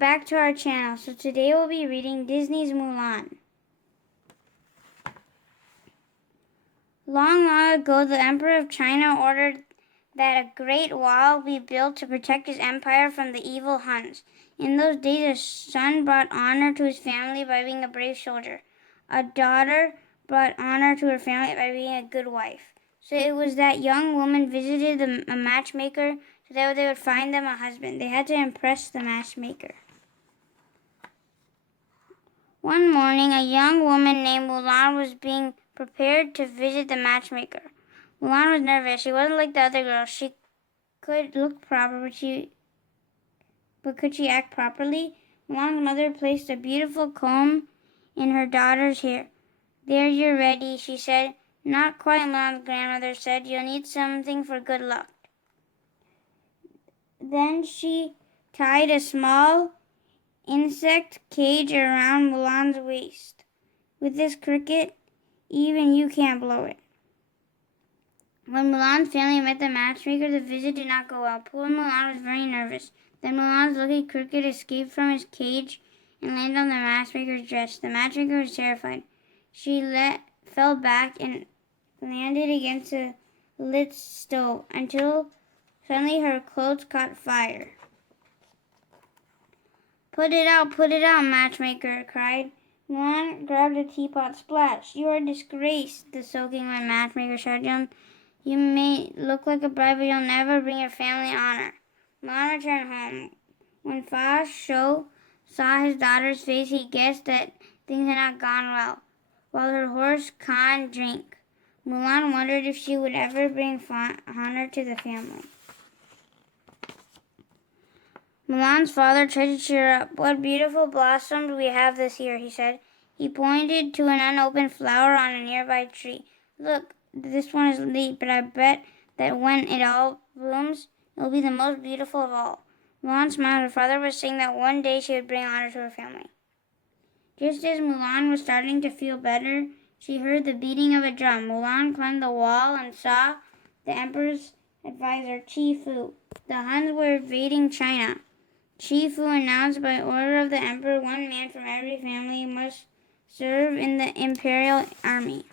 back to our channel. So today we'll be reading Disney's Mulan. Long, long ago, the Emperor of China ordered that a great wall be built to protect his empire from the evil Huns. In those days, a son brought honor to his family by being a brave soldier. A daughter brought honor to her family by being a good wife. So it was that young woman visited a matchmaker so that they would find them a husband. They had to impress the matchmaker. One morning, a young woman named Mulan was being prepared to visit the matchmaker. Mulan was nervous. She wasn't like the other girls. She could look proper, but could she act properly? Mulan's mother placed a beautiful comb in her daughter's hair. There, you're ready, she said. Not quite, Mulan's grandmother said. You'll need something for good luck. Then she tied a small insect cage around Mulan's waist. With this cricket, even you can't blow it. When Mulan's family met the matchmaker, the visit did not go well. Poor Mulan was very nervous. Then Mulan's lucky cricket escaped from his cage and landed on the matchmaker's dress. The matchmaker was terrified. She fell back and landed against a lit stove until suddenly her clothes caught fire. Put it out, matchmaker cried. Mulan grabbed a teapot. Splash! You are a disgrace, the soaking wet matchmaker shouted. You may look like a bride, but you'll never bring your family honor. Mulan returned home. When Fa Shou saw his daughter's face, he guessed that things had not gone well. While her horse Khan drank, Mulan wondered if she would ever bring honor to the family. Mulan's father tried to cheer her up. What beautiful blossoms we have this year, he said. He pointed to an unopened flower on a nearby tree. Look, this one is late, but I bet that when it all blooms, it will be the most beautiful of all. Mulan smiled. Her father was saying that one day she would bring honor to her family. Just as Mulan was starting to feel better, she heard the beating of a drum. Mulan climbed the wall and saw the emperor's advisor, Qi Fu. The Huns were invading China. Qi Fu announced by order of the emperor, one man from every family must serve in the imperial army.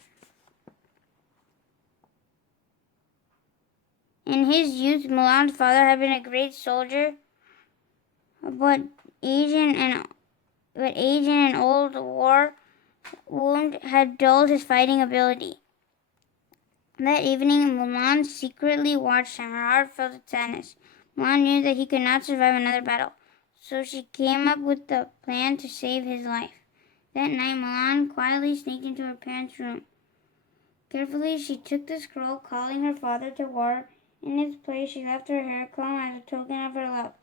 In his youth, Mulan's father had been a great soldier, but age and an old war wound had dulled his fighting ability. That evening, Mulan secretly watched him. Her heart filled with sadness. Mulan knew that he could not survive another battle, so she came up with the plan to save his life. That night, Mulan quietly sneaked into her parents' room. Carefully, she took the scroll, calling her father to war. In its place, she left her hair comb as a token of her love.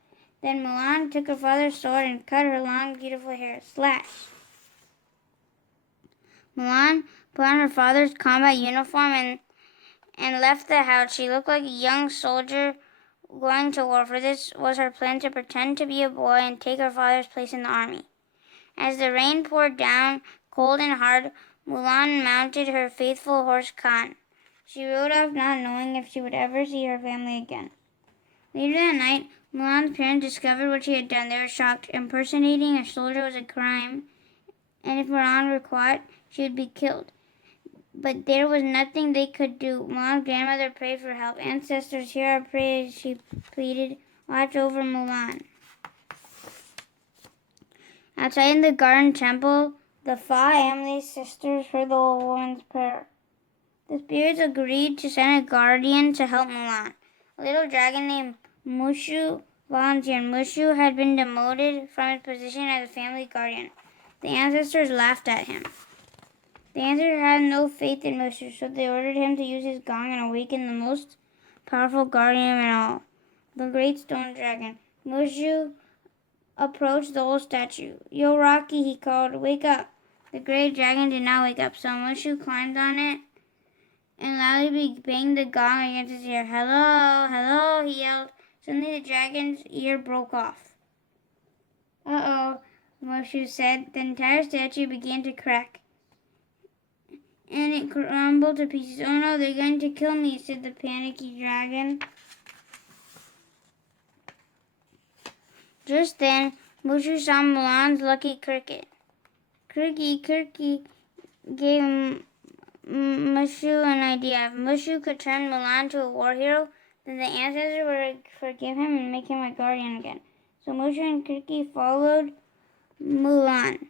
Then Mulan took her father's sword and cut her long, beautiful hair. Slash! Mulan put on her father's combat uniform and left the house. She looked like a young soldier going to war, for this was her plan to pretend to be a boy and take her father's place in the army. As the rain poured down, cold and hard, Mulan mounted her faithful horse Khan. She rode off not knowing if she would ever see her family again. Later that night, Mulan's parents discovered what she had done. They were shocked. Impersonating a soldier was a crime, and if Mulan were caught, she would be killed. But there was nothing they could do. Mulan's grandmother prayed for help. Ancestors, hear our prayers, she pleaded. Watch over Mulan. Outside in the garden temple, the Fa family's sisters heard the old woman's prayer. The spirits agreed to send a guardian to help Mulan. A little dragon named Mushu volunteered. Mushu had been demoted from his position as a family guardian. The ancestors laughed at him. The ancestors had no faith in Mushu, so they ordered him to use his gong and awaken the most powerful guardian of all, the great stone dragon. Mushu approached the old statue. Yo, Rocky, he called, wake up. The great dragon did not wake up, so Mushu climbed on it and loudly banged the gong against his ear. Hello, hello, he yelled. Suddenly the dragon's ear broke off. Uh-oh, Mushu said. The entire statue began to crack, and it crumbled to pieces. Oh no, they're going to kill me, said the panicky dragon. Just then, Mushu saw Mulan's lucky cricket. Kirky gave Mushu an idea. If Mushu could turn Mulan to a war hero, then the ancestors would forgive him and make him a guardian again. So Mushu and Kirky followed Mulan.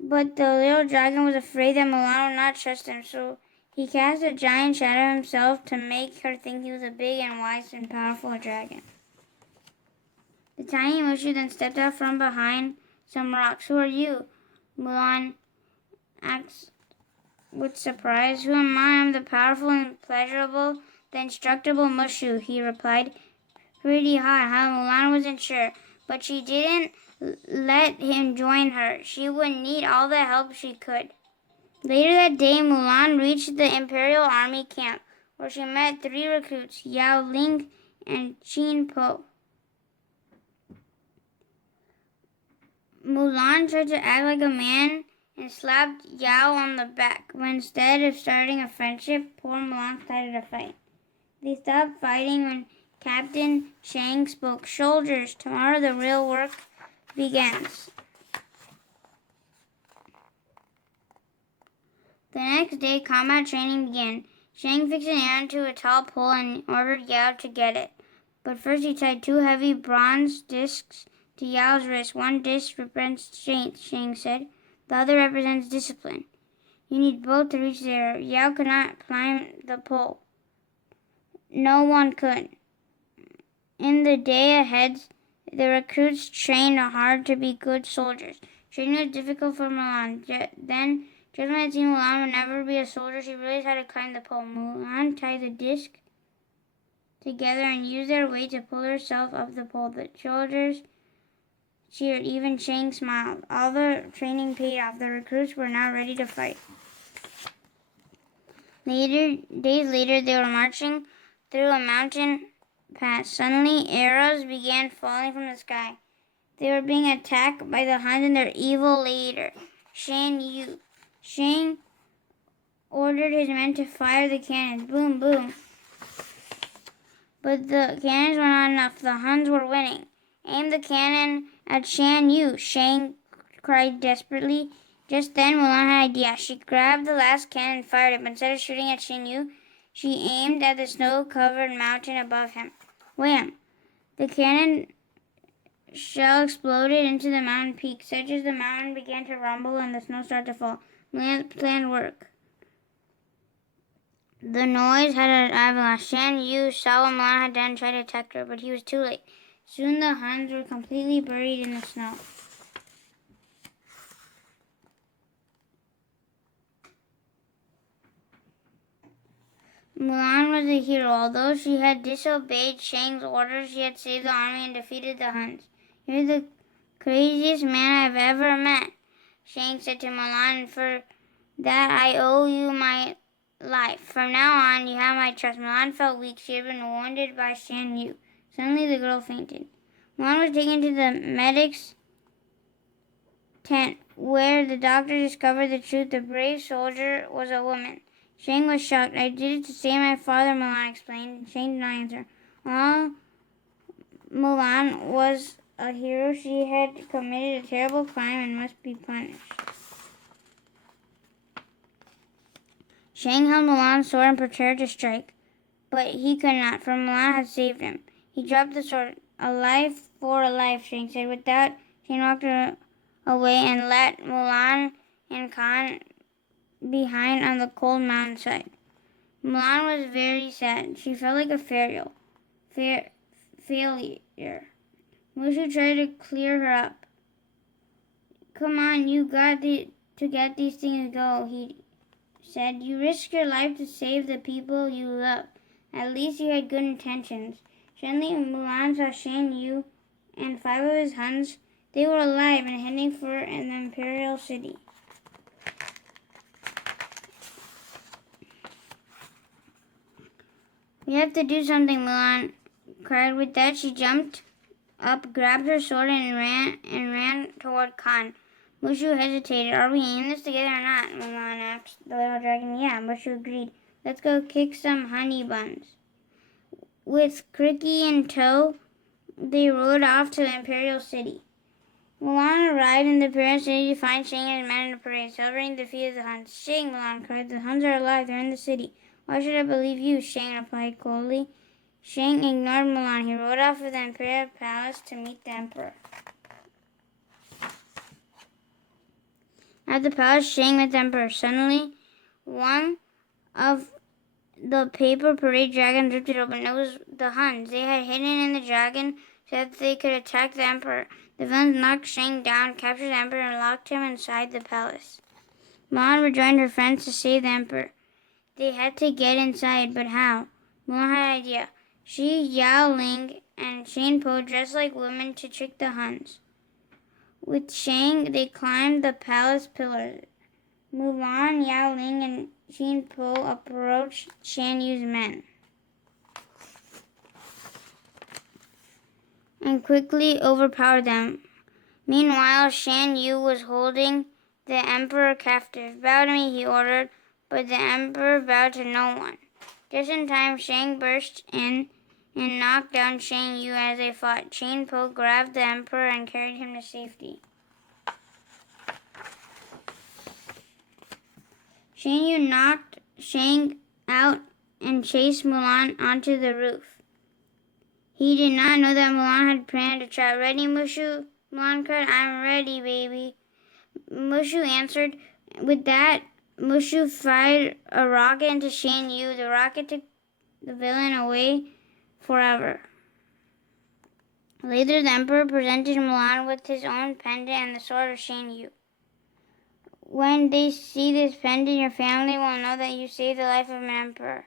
But the little dragon was afraid that Mulan would not trust him, so he cast a giant shadow himself to make her think he was a big and wise and powerful dragon. The tiny Mushu then stepped out from behind some rocks. Who are you? Mulan asked with surprise. Who am I? I'm the powerful and pleasurable, the indestructible Mushu, he replied. Pretty hot, huh? Mulan wasn't sure, but she didn't let him join her. She would need all the help she could. Later that day, Mulan reached the Imperial Army camp, where she met 3 recruits, Yao Ling and Qin Po. Mulan tried to act like a man and slapped Yao on the back, but instead of starting a friendship, poor Mulan started a fight. They stopped fighting when Captain Shang spoke. Soldiers, tomorrow the real work begins. The next day, combat training began. Shang fixed an arrow to a tall pole and ordered Yao to get it. But first he tied 2 heavy bronze discs to Yao's wrist. One disc represents strength, Shang said. The other represents discipline. You need both to reach the arrow. Yao could not climb the pole. No one could. In the day ahead, the recruits trained hard to be good soldiers. Training was difficult for Mulan. Then, just when it seemed Mulan would never be a soldier, she realized how to climb the pole. Mulan tied the disc together and used their weight to pull herself up the pole. The soldiers cheered. Even Shang smiled. All the training paid off. The recruits were now ready to fight. Days later, they were marching through a mountain pass. Suddenly, arrows began falling from the sky. They were being attacked by the Huns and their evil leader, Shan Yu. Shang ordered his men to fire the cannons. Boom, boom. But the cannons were not enough. The Huns were winning. Aim the cannon at Shan Yu, Shang cried desperately. Just then, Mulan had an idea. She grabbed the last cannon and fired it, but instead of shooting at Shan Yu, she aimed at the snow-covered mountain above him. Wham! The cannon shell exploded into the mountain peak, such as the mountain began to rumble and the snow started to fall. Mulan's plan worked. The noise had an avalanche. Shan Yu saw what Mulan had done and tried to attack her, but he was too late. Soon the Huns were completely buried in the snow. Mulan was a hero. Although she had disobeyed Shang's orders, she had saved the army and defeated the Huns. You're the craziest man I've ever met, Shang said to Mulan, and for that I owe you my life. From now on, you have my trust. Mulan felt weak. She had been wounded by Shan Yu. Suddenly, the girl fainted. Mulan was taken to the medic's tent, where the doctor discovered the truth. The brave soldier was a woman. Shang was shocked. I did it to save my father, Mulan explained. Shang did not answer. While Mulan was a hero, she had committed a terrible crime and must be punished. Shang held Mulan's sword and prepared to strike, but he could not, for Mulan had saved him. He dropped the sword. A life for a life, Shang said. With that, Shang walked away and let Mulan and Khan behind on the cold mountainside. Mulan was very sad. She felt like a failure. Mushu tried to clear her up. Come on, you got to get these things go, he said. You risked your life to save the people you love. At least you had good intentions. Suddenly, Mulan saw Shan Yu and 5 of his Huns. They were alive and heading for an imperial city. We have to do something, Mulan cried. With that, she jumped up, grabbed her sword, and ran toward Khan. Mushu hesitated. Are we in this together or not? Mulan asked the little dragon. Yeah, Mushu agreed. Let's go kick some honey buns. With Cricky in tow, they rode off to the imperial city. Mulan arrived in the imperial city to find Shang and his men in a parade, celebrating the defeat of the Huns. Shang, Mulan cried, the Huns are alive, they're in the city. Why should I believe you? Shang replied coldly. Shang ignored Mulan. He rode off to the imperial palace to meet the emperor. At the palace, Shang met the emperor. Suddenly, one of the paper parade dragons ripped it open. It was the Huns. They had hidden in the dragon so that they could attack the emperor. The villains knocked Shang down, captured the emperor, and locked him inside the palace. Mulan rejoined her friends to save the emperor. They had to get inside, but how? Mulan had an idea. She, Yao Ling, and Shang Po dressed like women to trick the Huns. With Shang, they climbed the palace pillars. Mulan, Yao Ling, and Shang Po approached Shan Yu's men and quickly overpowered them. Meanwhile, Shan Yu was holding the emperor captive. Bow to me, he ordered, but the emperor bowed to no one. Just in time, Shang burst in and knocked down Shan Yu as they fought. Shang Po grabbed the emperor and carried him to safety. Shan Yu knocked Shang out and chased Mulan onto the roof. He did not know that Mulan had planned a trap. Ready, Mushu? Mulan cried. I'm ready, baby. Mushu answered. With that, Mushu fired a rocket into Shan Yu. The rocket took the villain away forever. Later, the emperor presented Mulan with his own pendant and the sword of Shan Yu. When they see this pendant, your family will know that you saved the life of an emperor,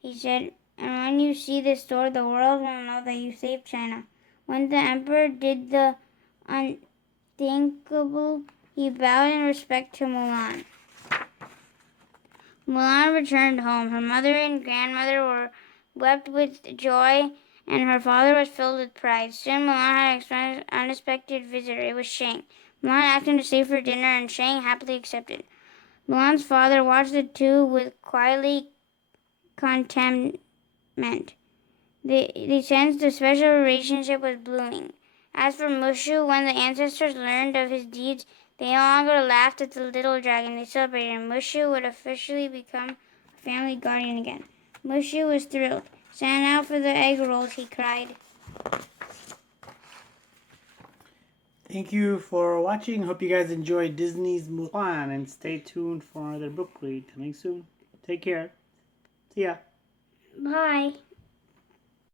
he said. And when you see this sword, the world will know that you saved China. When the emperor did the unthinkable, he bowed in respect to Mulan. Mulan returned home. Her mother and grandmother were wept with joy, and her father was filled with pride. Soon Mulan had an unexpected visitor. It was Shang. Mulan asked him to stay for dinner, and Shang happily accepted. Mulan's father watched the two with quietly contentment. They sensed a special relationship was blooming. As for Mushu, when the ancestors learned of his deeds, they no longer laughed at the little dragon. They celebrated. Mushu would officially become a family guardian again. Mushu was thrilled. Stand out for the egg rolls, he cried. Thank you for watching. Hope you guys enjoyed Disney's Mulan, and stay tuned for another book read coming soon. Take care. See ya. Bye.